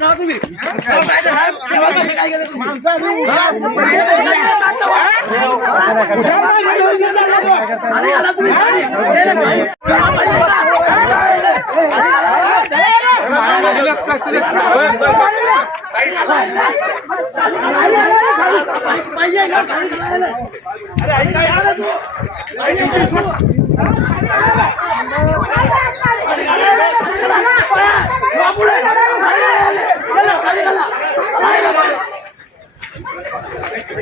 जा तुम्ही. पाहिजे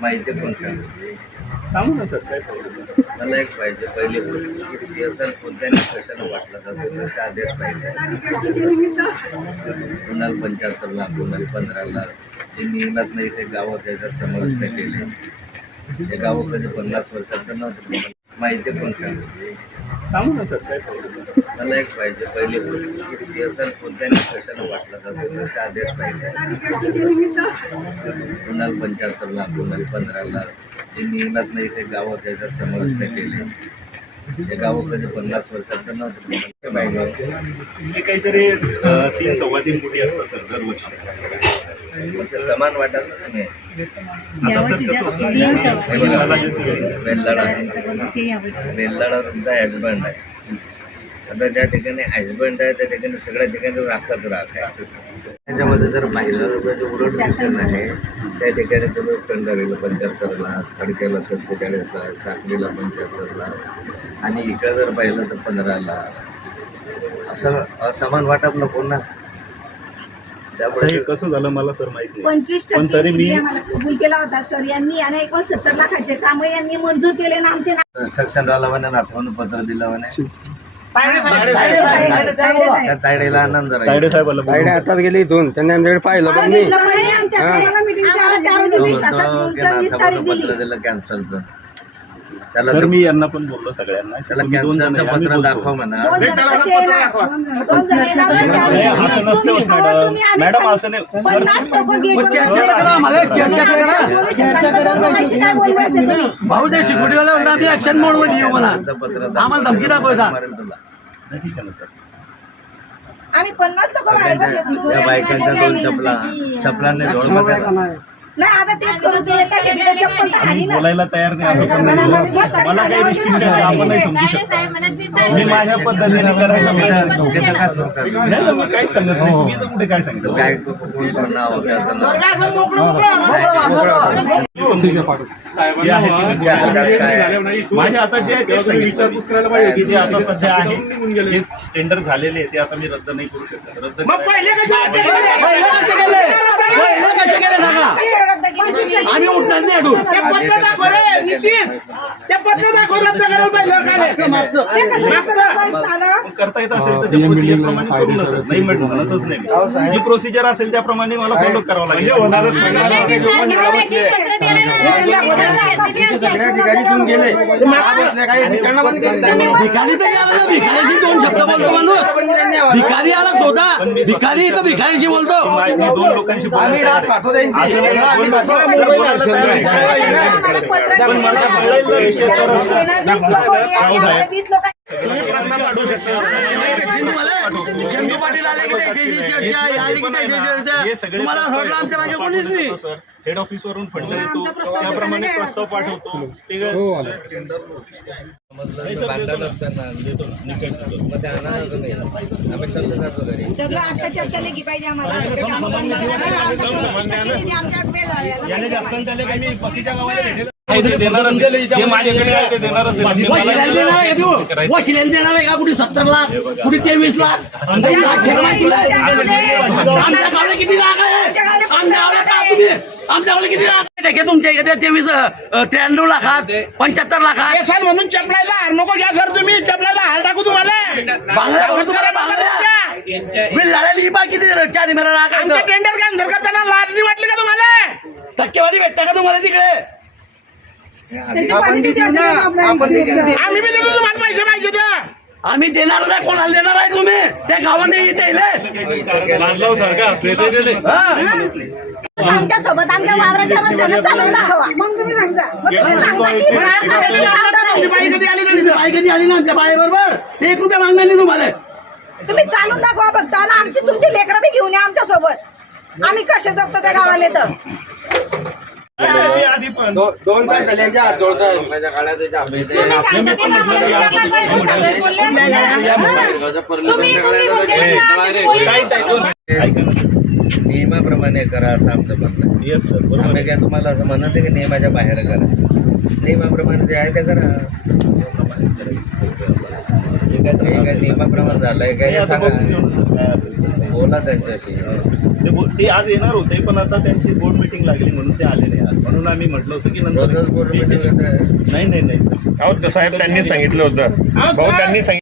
माहिती कोण सांगू ना सर मला एक पाहिजे पहिली गोष्ट की सीएसआर कोणत्याने कशानं वाटलं जातो त्याचा आदेश पाहिजे. कुणाला पंच्याहत्तर लाख कुणाला पंधरा लाख जे नियमात नाही ते गावं त्याच्यात समाविष्ट केले. हे गावं कधी पन्नास वर्षात नव्हतं माहिती कोण सांगू सांगू ना सर काय मला एक पाहिजे पहिली गोष्ट की सीएसआर कोणत्याने कशानं वाटलं जातो त्याचा आदेश पाहिजे. कुणाला पंच्याहत्तर लाख कुणाला पंधरा लाख जे नियमात नाही ते गावं त्याच्यात समाविष्ट केले. हे गावं कधी पन्नास वर्षात नव्हतं ते पाहिजे काहीतरी तीन सव्वा तीन कोटी असतं सर दरवर्षी. ते समान वाटत नाही. वेल्लाळा तुमचा हॅजबंड आहे. आता ज्या ठिकाणी हॅजबंड आहे त्या ठिकाणी सगळ्या ठिकाणी राखत राख. आहे त्याच्यामध्ये जर पाहिलं तर उलट दिसत आहे त्या ठिकाणी तुम्ही कंडारीला पंच्याहत्तर लाख खडक्याला सत्तेचाळीस लाख साखरीला पंच्याहत्तर लाख आणि इकडे जर पाहिलं तर पंधरा लाख असं असमान वाटप नको ना. त्यामुळे हे कसं झालं मला सर माहिती नाही. पंचवीस पण टक्के तरी मी आम्हाला कबूल केला होता सर. यांनी आणि एकोणसत्तर लाखाचे काम यांनी मंजूर केले ना आमचे ना- कन्स्ट्रक्शनवाला म्हणे नाथवानं पत्र दिलं म्हणे. त्या तायडीला आनंद तायडे साहेबाला हातात गेली इथून. त्यांनी आमच्याकडे पाहिलं पण मी बघितलं पण नाही आमच्या आम्हाला विश्वासात घेऊन तारीख दिली. पत्र दिलं. कॅन्सलचं त्याला सर मी यांना पण बोललो सगळ्यांना की त्याला तुम्ही दोन जण पत्र दाखव बोलतो. म्हणा दोन जण कसे येणार? दोन जण येणार कसे नाही, आले? असं नसतं तुम्ही- मॅडम. तुम्ही असं नाही. सर, पन्नास लोकं गेटवर चर्चा. करा आम्हाला, बोलू शकता काय बोलवायचं तुम्ही? भाऊ आम्ही ऍक्शन येऊ म्हणा धमकी दाखवता. मारेल तुला. नाही, ठीक आहे ना सर आम्ही पन्नास लोक बाहेर बसले. तुम्ही आम्हाला दोन चपला चपलांनी ढोळ मारला. नाही आता तेच करू ते एका ठिकाणी चप्पल तर हानी आम्ही ना. बोलायला तयार नाही असं पण नाही. मला काही रिस्ट्रिक्शन आहे आपणही समजू शकता. मी माझ्या पद्धतीने करायला काय नाही ना, मी काहीच सांगत नाही. कुठे काय सांगितलं काय कोण. जे आहे ते काय? आता जे आहे ते विचारपूस करायला पाहिजे की जे आता सध्या आहे जे टेंडर झालेले आहे ते आता मी रद्द नाही करू शकत. रद्द करायला- पहिले कसे केले? पहिले कसे केले सांगा? आम्ही उठणार नाही अडून ते रद्द करता येत असेल तर त्या प्रोसिजर प्रमाणे करू ना सर नाही म्हण- म्हणतच नाही मी. जी प्रोसिजर असेल त्याप्रमाणे मला फॉलो करावं लागेल. भिकारी तर आला ना भिकारीशी दोन शब्द बोलतो माणूस. भिकारी आला होता भिकारी तर भिकारीशी बोलतो मी मी दोन लोकांशी. असं नाही. तयार आहे. पण मला कळलेलं चंदू पाटील आले की हे आमच्या मागे कोणीच नाही सर हेड ऑफिस वरून फंड येतो त्याप्रमाणे प्रस्ताव पाठवतो सगळं आता चर्चा लेखी पाहिजे आम्हाला देणारच आहे. जे माझ्याकडे आहे ते देणारच आहे. मी वशिल्याला देणार आहे का तू? वशिल्याला देणार आहे का कुठे सत्तर लाख? कुठे तेवीस लाख? तुला? आमच्या गावाला किती लाख आहे? आमच्या गावाला का तुम्ही आमच्याकडे किती आहे? तुमच्या इकडे तेवीस अं, त्र्याण्णव लाखात पंच्याहत्तर लाखात. हे सर म्हणून चपलायचा हार नको घ्या सर तुम्ही. चपलायचा हार टाकू तुम्हाला. बांगड्या भरून तुम्हाला बांगड्या. मी लढायला बाकी किती चार मेरा लाख आहे आमचं इथं. टेंडर कॅन्सल करताना लाज नाही वाटली का तुम्हाला? टक्केवारी भेटता का तुम्हाला तिकडे? आपण बी देऊ ना. आपण बी देऊ. आम्ही बी देतो तुम्हाला पैसे पाहिजे आम्ही देणार नाही कोणाला देणार आहे तुम्ही? त्या गावाने इथे इले. आमच्यासोबत आमच्या वावराच्या रस्त्यानं चालून दाखवा. मग तुम्ही सांगा. मग तुम्ही सांगा की काय करायचं, काय करायचं. बाई कधी आली बाई कधी आली ना आमच्या बाईबरोबर एक रुपया मागणार नाही तुम्हाला. तुम्ही चालून दाखवा फक्त. आणि आमची तुमची लेकरं बी घेऊन या आमच्यासोबत आम्ही कसे जगतो त्या गावाला तर नियमाप्रमाणे करा असं आमचं म्हणणं आहे. येस सर आम्ही काय तुम्हाला असं म्हणत आहे की नियमाच्या बाहेर करा. नियमाप्रमाणे जे आहे ते करा. हे काय नियमाप्रमाणे झालंय काय हे सांगा. बोला त्यांच्याशी. ते बो- ते आज येणार होते पण आता त्यांची बोर्ड मीटिंग लागली म्हणून ते आले नाही आज. म्हणून आम्ही म्हटलं होतं की नंतर रोजच ठीक आहे. नाही नाही नाही. सर अहो साहेब त्यांनी सांगितलं होतं. भाऊ त्यांनी सांगितलं